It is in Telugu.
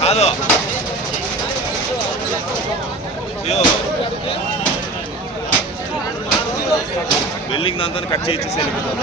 కాదు. బిల్డింగ్ దాంతో కట్ చేయించేసి వెళ్ళిపోతాను